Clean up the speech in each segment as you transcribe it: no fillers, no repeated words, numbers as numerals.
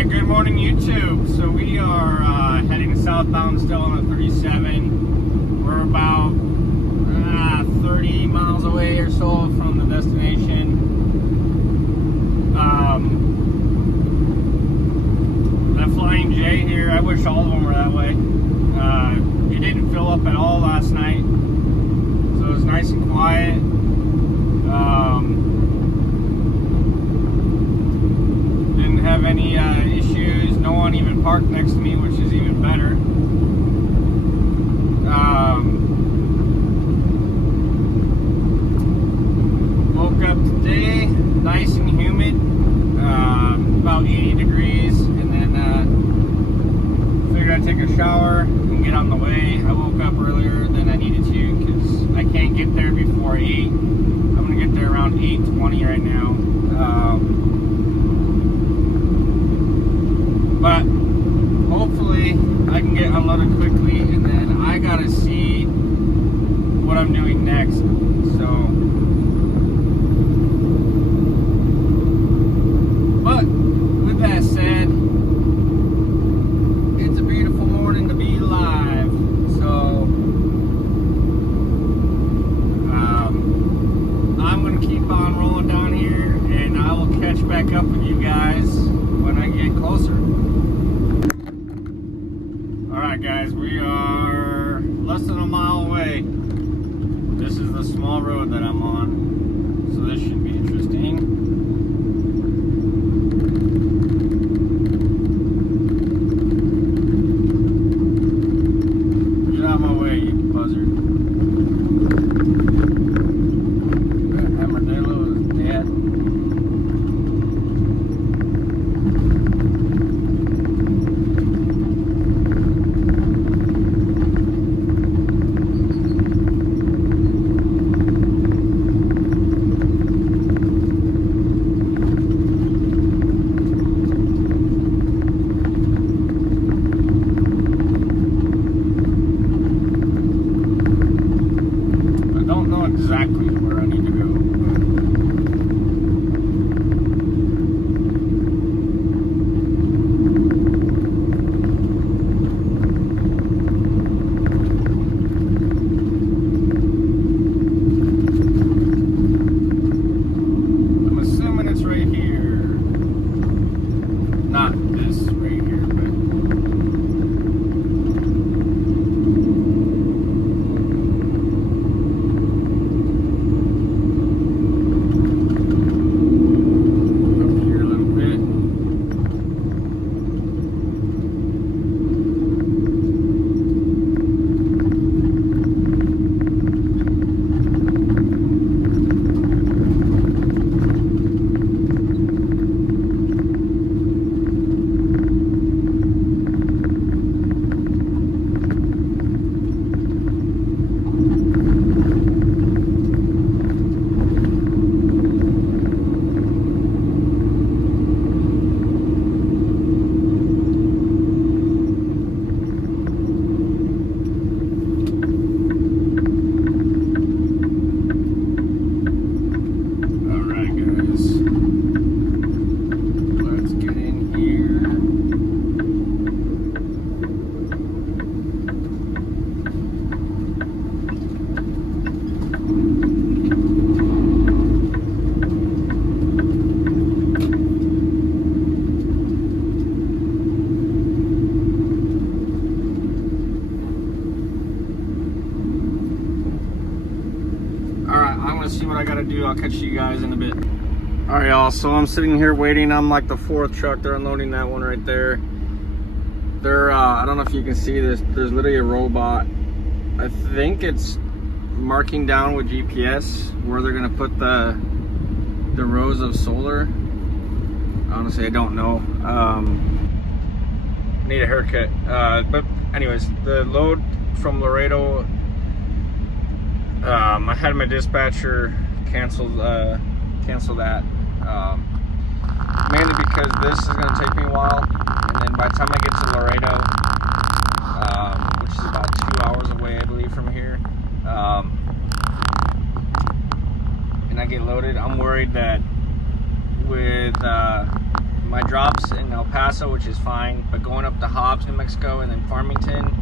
Alright, good morning YouTube. So we are heading southbound still on the 37. We're about 30 miles away or so from the destination. That Flying J here, I wish all of them were that way. It didn't fill up at all last night, so it was nice and quiet. Didn't have any issues. No one even parked next to me, which is even better. Woke up today, nice and humid, about 80 degrees, and then figured I'd take a shower and get on the way. I woke up earlier than I needed to because I can't get there before 8. I'm gonna get there around 8:20 right now. But hopefully I can get unloaded quickly, and then I gotta see what I'm doing next. So, but with that said, it's a beautiful morning to be alive. So I'm gonna keep on rolling down here, and I will catch back up with you guys when I get closer. Alright guys, we are less than a mile away. This is the small road that I'm on, so this should be interesting. Get out of my way, you buzzard. Armadillo is dead. Exactly where I need to go. I'm assuming it's right here. Not this right here, but see what I gotta do. I'll catch you guys in a bit. All right, y'all, so I'm sitting here waiting. I'm like the 4th truck. They're unloading that one right there. They're I don't know if you can see this, there's literally a robot. I think it's marking down with GPS where they're gonna put the rows of solar. Honestly, I don't know. Need a haircut, but anyways, the load from Laredo, I had my dispatcher cancel that, mainly because this is going to take me a while, and then by the time I get to Laredo, which is about 2 hours away I believe from here, and I get loaded, I'm worried that with my drops in El Paso, which is fine, but going up to Hobbs, New Mexico, and then Farmington,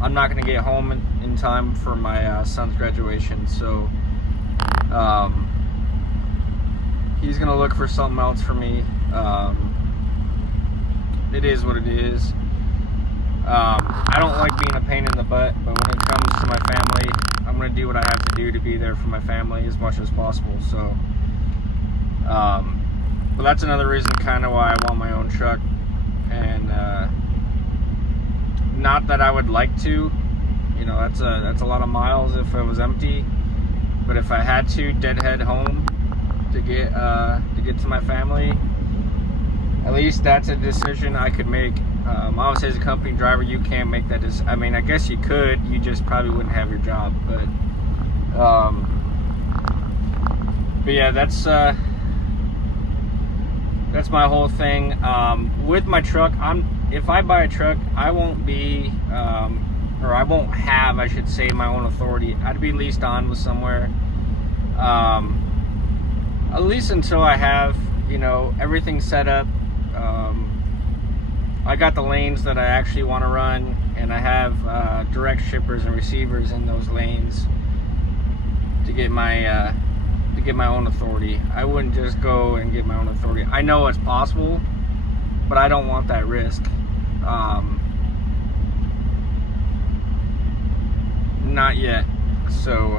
I'm not going to get home in time for my son's graduation. So he's going to look for something else for me. It is what it is. I don't like being a pain in the butt, but when it comes to my family, I'm going to do what I have to do to be there for my family as much as possible. So but that's another reason kind of why I want my own truck. And not that I would like to, you know, that's a lot of miles if it was empty, but if I had to deadhead home to get to my family, at least that's a decision I could make. Obviously, as a company driver, you can't make that decision. I mean, I guess you could, you just probably wouldn't have your job. But yeah, that's my whole thing. With my truck, if I buy a truck, I won't be, or I won't have, I should say, my own authority. I'd be leased on with somewhere, at least until I have, you know, everything set up. I got the lanes that I actually want to run, and I have direct shippers and receivers in those lanes to get my own authority. I wouldn't just go and get my own authority. I know it's possible, but I don't want that risk. Not yet. So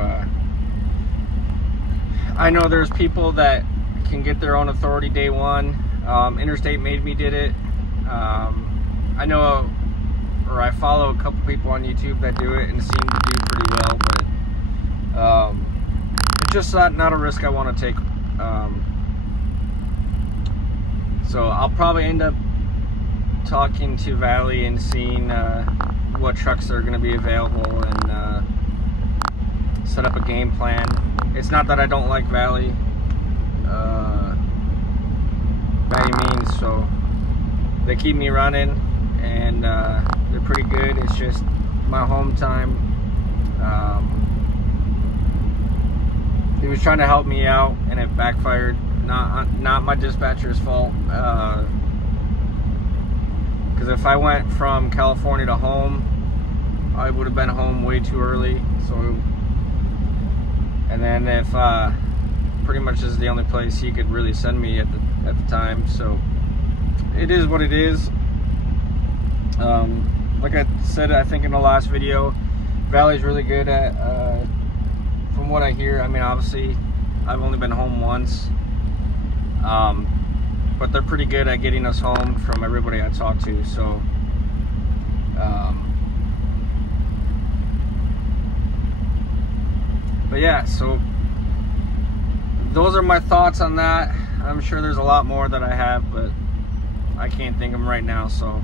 I know there's people that can get their own authority day one. Interstate Made Me did it. I know, or I follow a couple people on YouTube that do it and seem to do pretty well, but it's just not a risk I want to take. So I'll probably end up talking to Valley and seeing what trucks are going to be available, and set up a game plan. It's not that I don't like Valley by any means, so they keep me running, and they're pretty good. It's just my home time. He was trying to help me out, and it backfired. Not my dispatcher's fault. Because if I went from California to home, I would have been home way too early. So, and then if pretty much this is the only place he could really send me at the time. So it is what it is. Like I said, I think in the last video, Valley's really good at, from what I hear. I mean, obviously, I've only been home once, but they're pretty good at getting us home from everybody I talk to. So, but yeah, so those are my thoughts on that. I'm sure there's a lot more that I have, but I can't think of them right now, so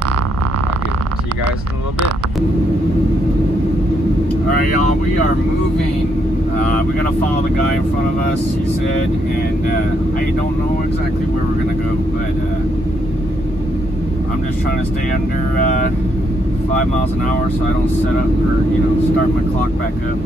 I'll get to you guys in a little bit. Alright, y'all, we are moving. We gotta follow the guy in front of us, he said, and I don't know exactly where we're gonna go, but I'm just trying to stay under 5 miles an hour so I don't set up or, you know, start my clock back up.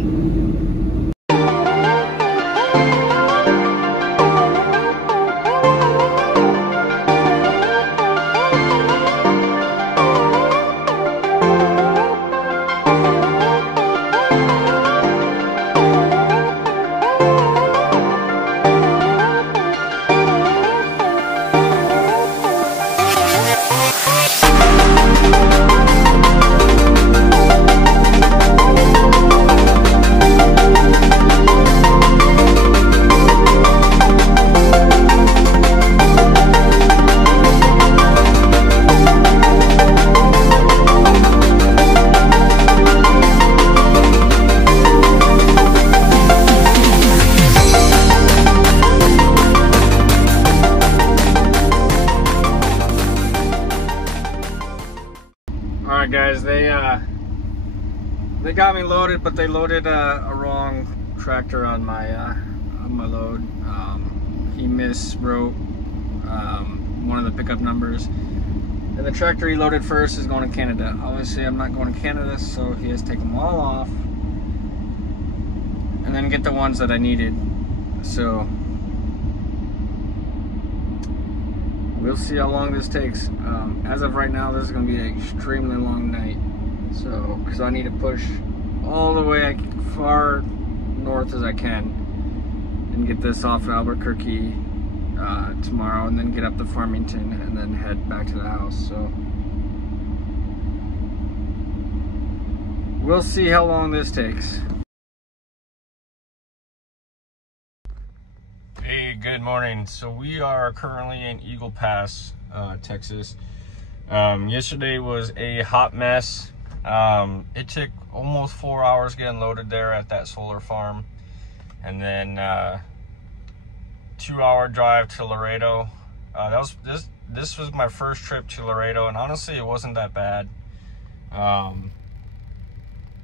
Alright guys, they got me loaded, but they loaded a wrong tractor on my load. He miswrote one of the pickup numbers, and the tractor he loaded first is going to Canada. Obviously I'm not going to Canada, so he has to take them all off and then get the ones that I needed. So we'll see how long this takes. As of right now, this is going to be an extremely long night. So, because I need to push all the way far north as I can and get this off in Albuquerque tomorrow, and then get up to Farmington and then head back to the house. So we'll see how long this takes. Hey, good morning. So we are currently in Eagle Pass, Texas. Yesterday was a hot mess. It took almost 4 hours getting loaded there at that solar farm, and then 2-hour drive to Laredo. This was my first trip to Laredo, and honestly it wasn't that bad.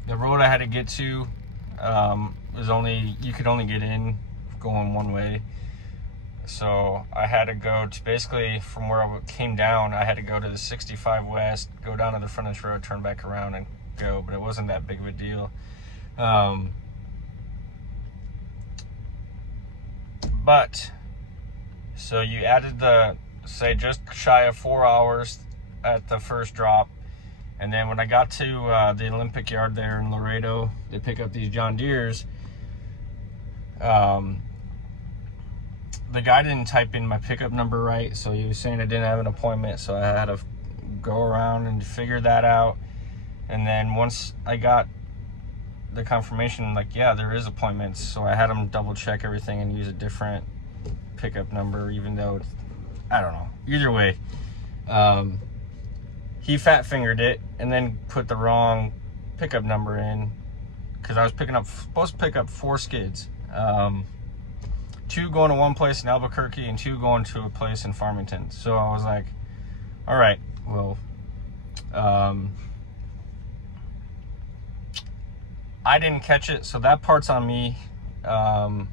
The road I had to get to was you could only get in going one way. So I had to go to, basically from where I came down, I had to go to the 65 West, go down to the frontage road, turn back around and go, but it wasn't that big of a deal. But so you added say just shy of 4 hours at the first drop, and then when I got to the Olympic yard there in Laredo, they pick up these John Deeres. The guy didn't type in my pickup number right, so he was saying I didn't have an appointment, so I had to go around and figure that out. And then once I got the confirmation, like, yeah, there is appointments, so I had him double check everything and use a different pickup number, even though it's, I don't know, either way. He fat fingered it and then put the wrong pickup number in, because I was supposed to pick up 4 skids. 2 going to one place in Albuquerque and 2 going to a place in Farmington. So I was like, all right, well, I didn't catch it, so that part's on me. But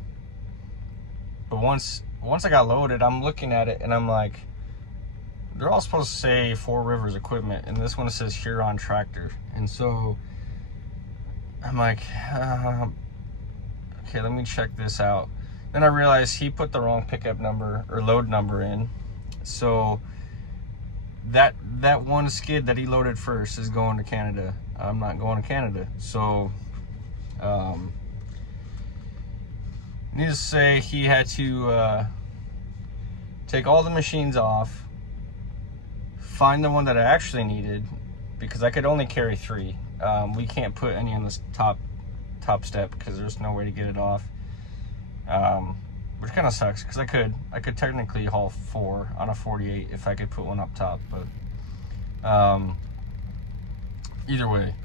once I got loaded, I'm looking at it and I'm like, they're all supposed to say 4 Rivers Equipment, and this one says Huron Tractor. And so I'm like, okay, let me check this out. Then I realized he put the wrong pickup number or load number in. So that one skid that he loaded first is going to Canada. I'm not going to Canada. So needless to say, he had to take all the machines off, find the one that I actually needed, because I could only carry 3. We can't put any on this top step because there's no way to get it off. Which kind of sucks, because I could technically haul 4 on a 48 if I could put one up top, but either way,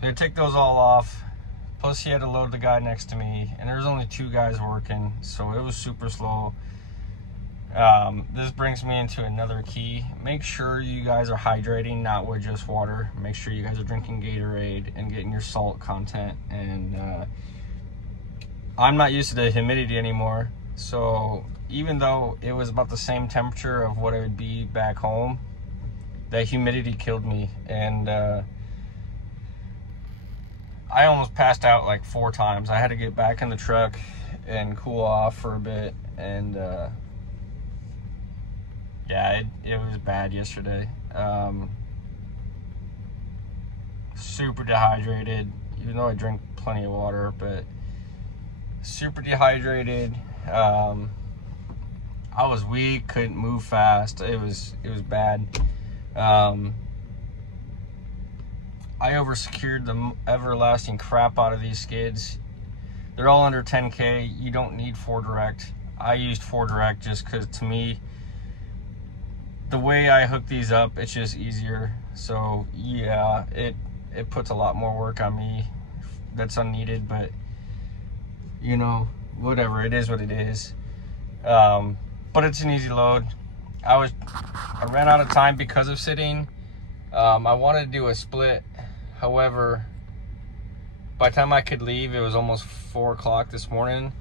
they take those all off. Plus he had to load the guy next to me, and there was only 2 guys working, so it was super slow. This brings me into another key. Make sure you guys are hydrating, not with just water. Make sure you guys are drinking Gatorade and getting your salt content. And I'm not used to the humidity anymore, so even though it was about the same temperature of what it would be back home, that humidity killed me. And I almost passed out like 4 times. I had to get back in the truck and cool off for a bit. And yeah, it was bad yesterday. Super dehydrated, even though I drink plenty of water, but super dehydrated. I was weak, couldn't move fast. It was bad. I over-secured the everlasting crap out of these skids. They're all under 10K. You don't need 4Direct. I used 4Direct just because, to me, the way I hook these up, it's just easier. So yeah, it puts a lot more work on me that's unneeded, but you know, whatever, it is what it is. But it's an easy load. I ran out of time because of sitting. I wanted to do a split, however, by the time I could leave, it was almost 4 o'clock this morning,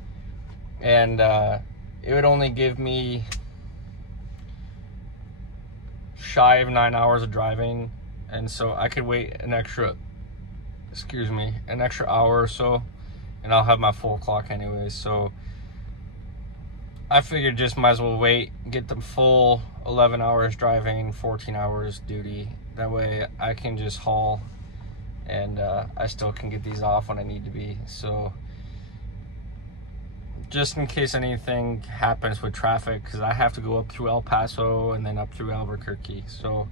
and it would only give me shy of 9 hours of driving, and so I could wait an extra hour or so, and I'll have my full clock anyways. So I figured just might as well wait, get the full 11 hours driving, 14 hours duty. That way I can just haul, and I still can get these off when I need to be. So just in case anything happens with traffic, because I have to go up through El Paso and then up through Albuquerque. So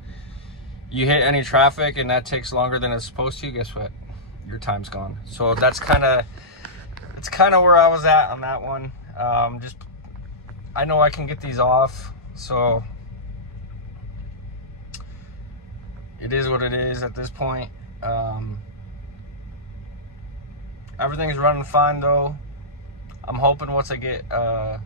you hit any traffic and that takes longer than it's supposed to, guess what? Your time's gone. So that's kind of where I was at on that one. Just, I know I can get these off, so it is what it is at this point. Everything's running fine though. I'm hoping once I get out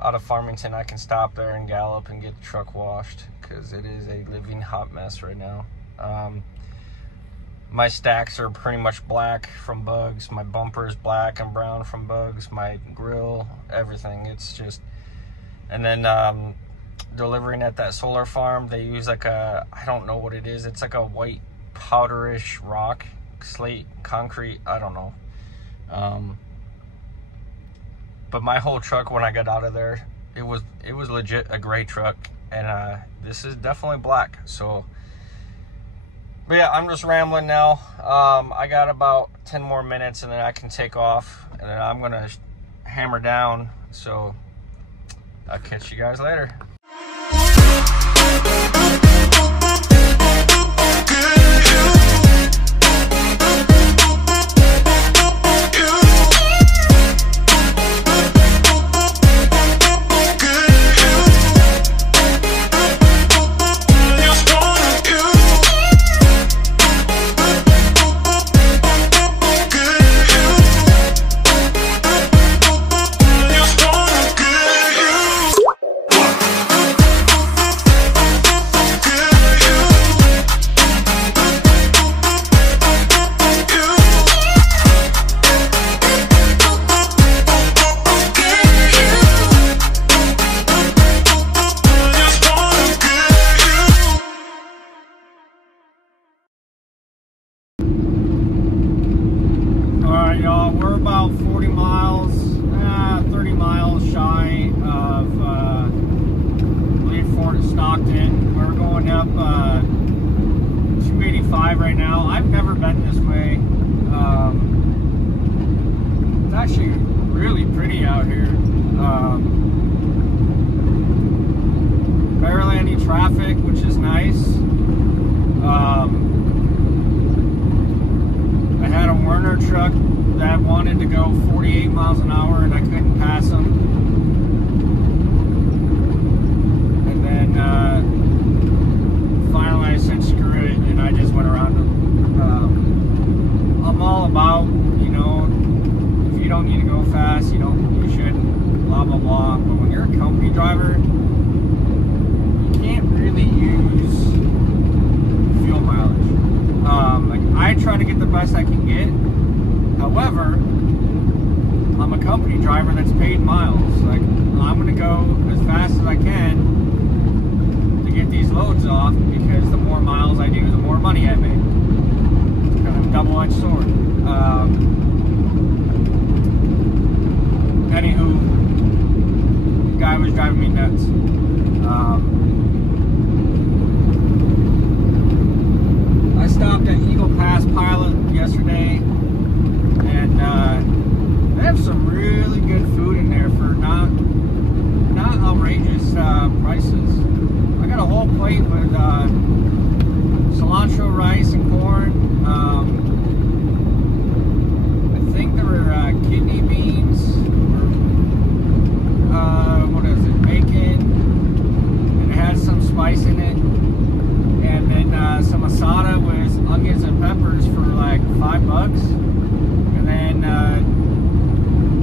of Farmington, I can stop there and Gallup and get the truck washed, because it is a living hot mess right now. My stacks are pretty much black from bugs. My bumper is black and brown from bugs. My grill, everything. It's just, and then delivering at that solar farm, they use like a, I don't know what it is. It's like a white powderish rock, slate, concrete, I don't know. But my whole truck, when I got out of there, it was legit a gray truck, and this is definitely black. So, but yeah, I'm just rambling now. I got about 10 more minutes and then I can take off, and then I'm gonna hammer down. So I'll catch you guys later. Y'all, we're about 40 miles, 30 miles shy of, I believe, Fort Stockton. We're going up 285 right now. I've never been this way. It's actually really pretty out here. Barely any traffic, which is nice. I had a Werner truck that wanted to go 48 miles an hour and I couldn't pass them. And then finally I said screw it, and I just went around them. I'm all about, you know, if you don't need to go fast, you shouldn't, blah blah blah. But when you're a company driver, you can't really use fuel mileage. Like, I try to get the best I can get. However, I'm a company driver that's paid miles. Like, I'm going to go as fast as I can to get these loads off, because the more miles I do, the more money I make. It's kind of a double-edged sword. Anywho, the guy was driving me nuts. I stopped at Eagle Pass Pilot yesterday, and they have some really good food in there for not outrageous prices. I got a whole plate with cilantro rice and corn. I think there were kidney beans, what is it, bacon, and it had some spice in it, and then some asada with onions and peppers for like $5. And then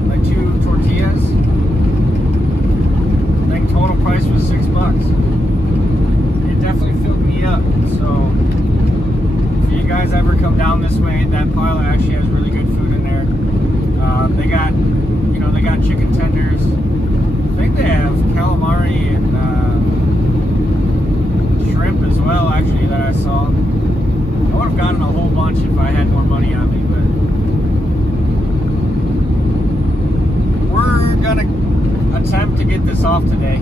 like two attempt to get this off today,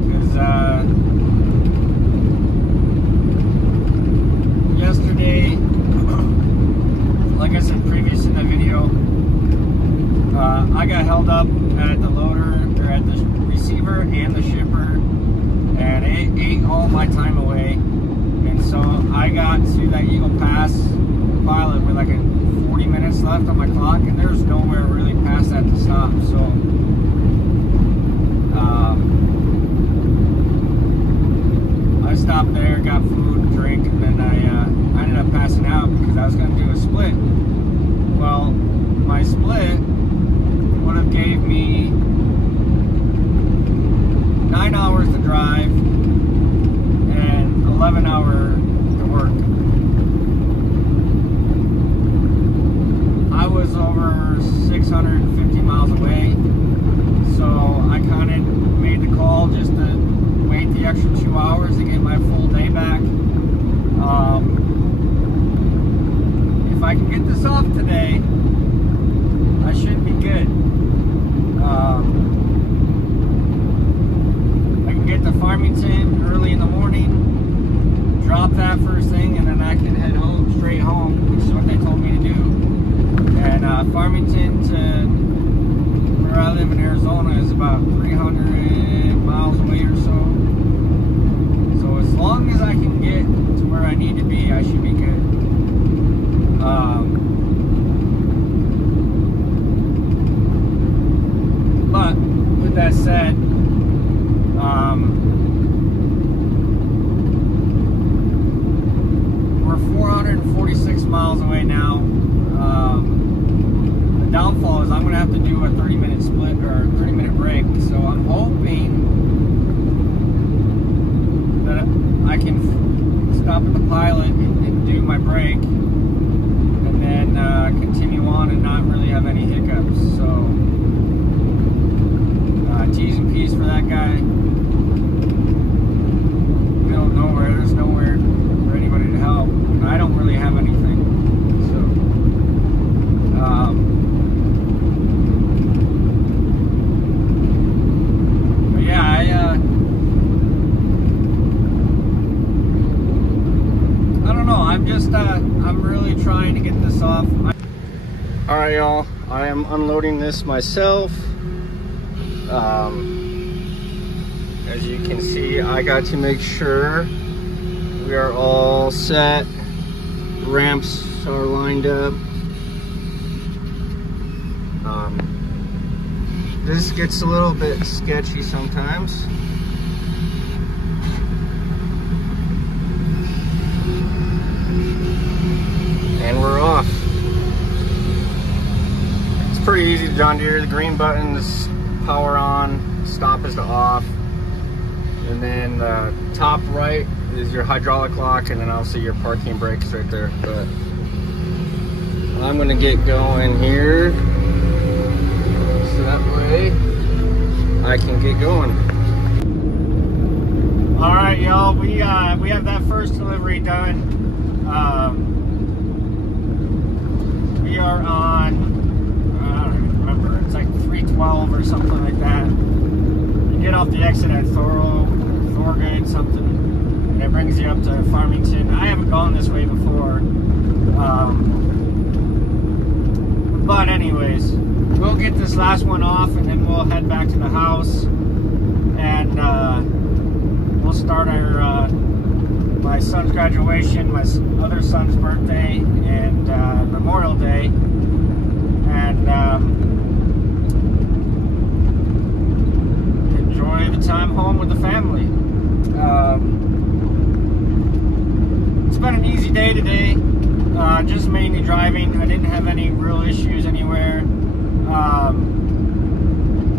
because yesterday, like I said previous in the video, I got held up at the loader, or at the receiver and the shipper, and it ate all my time away. And so I got to that Eagle Pass pilot with like 40 minutes left on my clock, and there's nowhere really past that to stop. So I stopped there, got food and drink, and then I ended up passing out because I was going to do a split. Well, my split would have gave me 9 hours to drive and 11 hours to work. I was over 650 miles away, so I kind of made the call just to wait the extra 2 hours to get my full day back. If I can get this off today, I should be good. I can get to Farmington early in the morning, drop that first thing, and then I can head home, straight home, which is what they told me to do. And Farmington to where I live in Arizona is about 300 miles away or so. So as long as I can get to where I need to be, I should be good. But with that said, we're 446 miles away now. The downfall is I'm going to have to do a 30-minute split or 30-minute break. So I'm hoping that I can stop at the pilot and do my break, and then continue on and not really have any hiccups. So T's and P's for that guy. Middle of nowhere, there's nowhere for anybody to help, and I don't really have anything. So but yeah, I don't know, I'm really trying to get this off. All right, y'all, I am unloading this myself. As you can see, I got to make sure we are all set. Ramps are lined up. This gets a little bit sketchy sometimes. And we're off. It's pretty easy to John Deere. The green button is power on, stop is the off, and then the top right is your hydraulic lock, and then obviously your parking brakes right there. But I'm gonna get going here so that way I can get going. All right, y'all, we have that first delivery done. We are on, it's like 312 or something like that. You get off the exit at Thorgood something, and it brings you up to Farmington. I haven't gone this way before, but anyways, we'll get this last one off, and then we'll head back to the house, and we'll start our my son's graduation, my other son's birthday, and Memorial Day, and enjoy the time home with the family. It's been an easy day today, just mainly driving. I didn't have any real issues anywhere.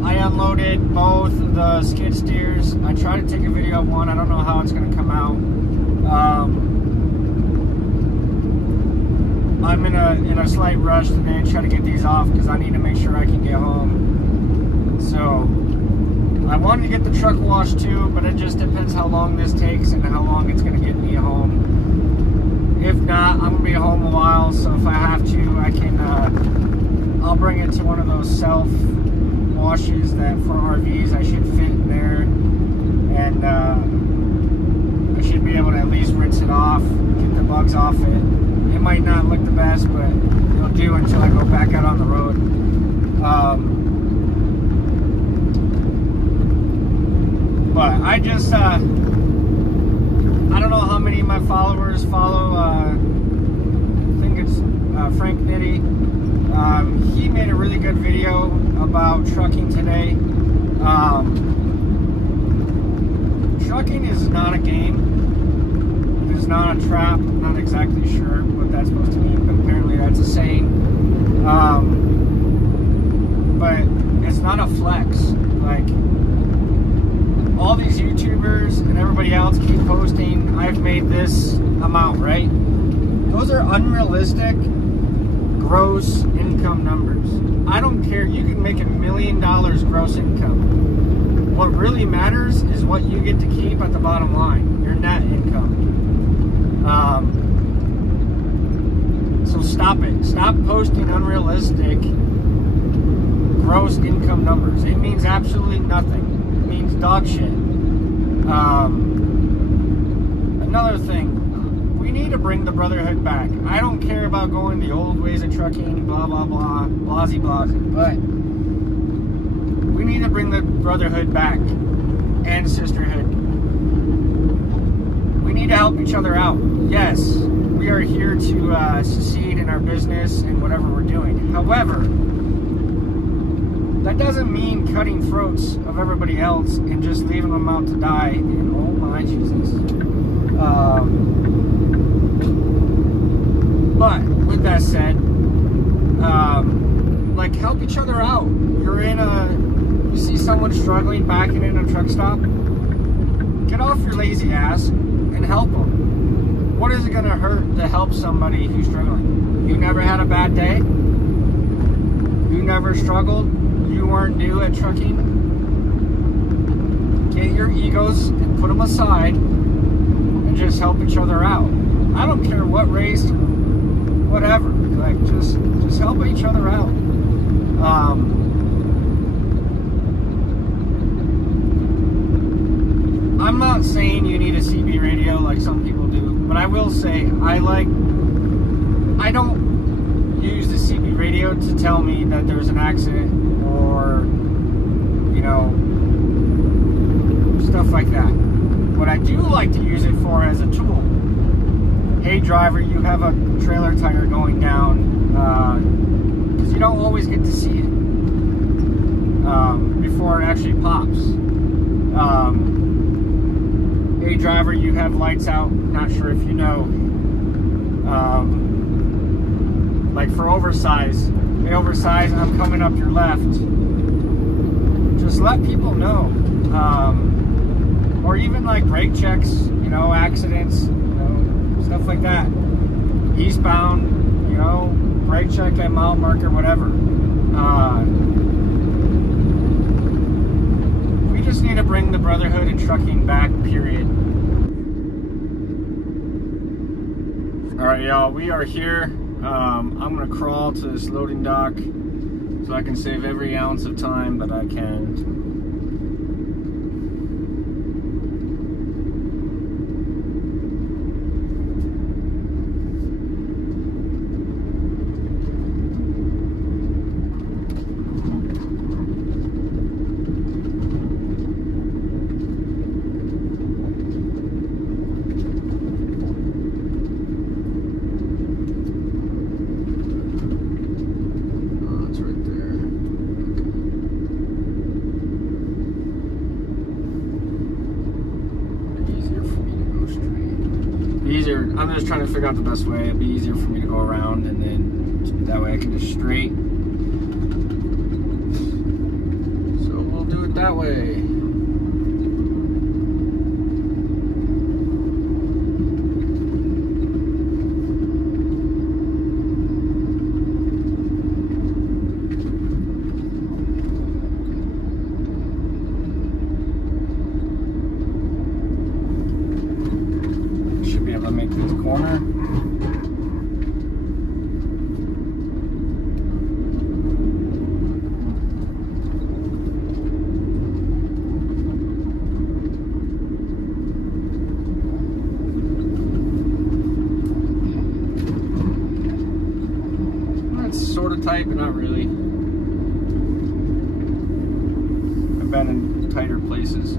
I unloaded both the skid steers. I tried to take a video of one. I don't know how it's going to come out. I'm in a slight rush today to try to get these off because I need to make sure I can get home. So I wanted to get the truck washed too, but it just depends how long this takes and how long it's going to get me home. If not, I'm going to be home a while, so if I have to, I can, I'll bring it to one of those self-washing washes that for RVs I should fit in there, and I should be able to at least rinse it off, get the bugs off it. It might not look the best, but it'll do until I go back out on the road. But I just, I don't know how many of my followers follow, I think it's Frank Nitty. He made a really good video about trucking today. Trucking is not a game. It is not a trap. I'm not exactly sure what that's supposed to mean, but apparently that's a saying. But it's not a flex. Like, all these YouTubers and everybody else keep posting, I've made this amount, right? Those are unrealistic gross income numbers. I don't care. You can make $1 million gross income. What really matters is what you get to keep at the bottom line, your net income. So stop it. Stop posting unrealistic gross income numbers. It means absolutely nothing. It means dog shit. Another thing, we need to bring the brotherhood back. I don't care about going the old ways of trucking, blah, blah, blah, blasey, blasey, but we need to bring the brotherhood back and sisterhood. We need to help each other out. Yes, we are here to succeed in our business and whatever we're doing. However, that doesn't mean cutting throats of everybody else and just leaving them out to die. And oh my Jesus. But with that said, like, help each other out. You see someone struggling backing in a truck stop, get off your lazy ass and help them. What is it going to hurt to help somebody who's struggling? You never had a bad day? You never struggled? You weren't new at trucking? Get your egos and put them aside and just help each other out. I don't care what race, whatever. Like, just help each other out. I'm not saying you need a CB radio like some people do, but I will say I don't use the CB radio to tell me that there's an accident or, you know, stuff like that. What I do like to use it for as a tool. Hey driver, you have a trailer tire going down, because you don't always get to see it before it actually pops. Hey driver, you have lights out. Not sure if you know. Like for oversize. Hey oversize, I'm coming up your left. Just let people know. Or even like brake checks, you know, accidents, you know, stuff like that. Eastbound, you know, brake check at mile marker, whatever. We just need to bring the brotherhood in trucking back, period. Alright y'all, we are here. I'm gonna crawl to this loading dock so I can save every ounce of time that I can. I'm just trying to figure out the best way. It'd be easier for me to go around, and then that way I can just straight. So we'll do it that way. Make this corner. down in tighter places.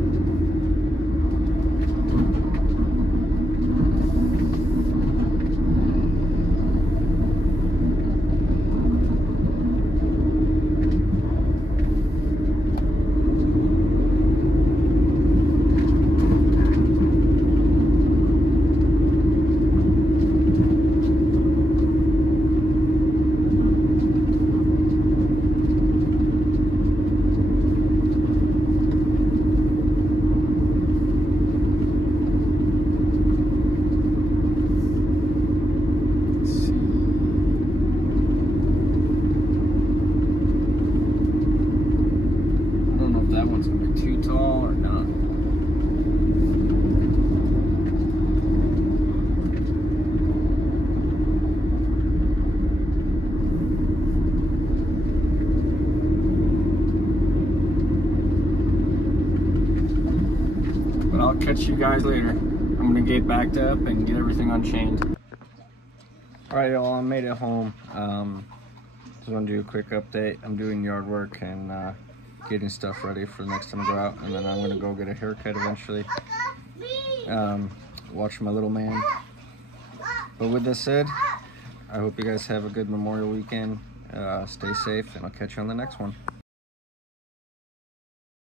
I'll catch you guys later. I'm gonna get backed up and get everything unchained. All right, y'all, I made it home. Just want to do a quick update. I'm doing yard work and getting stuff ready for the next time I go out, and then I'm gonna go get a haircut eventually. Watch my little man. But with this said, I hope you guys have a good Memorial weekend. Stay safe, and I'll catch you on the next one.